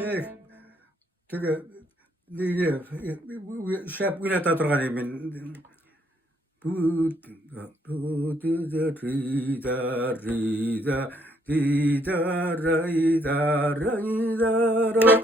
예, 저게 이게 셰프 그냥 다 들어가냐면 부드자 리다 리다 리다 라이다 라이다 라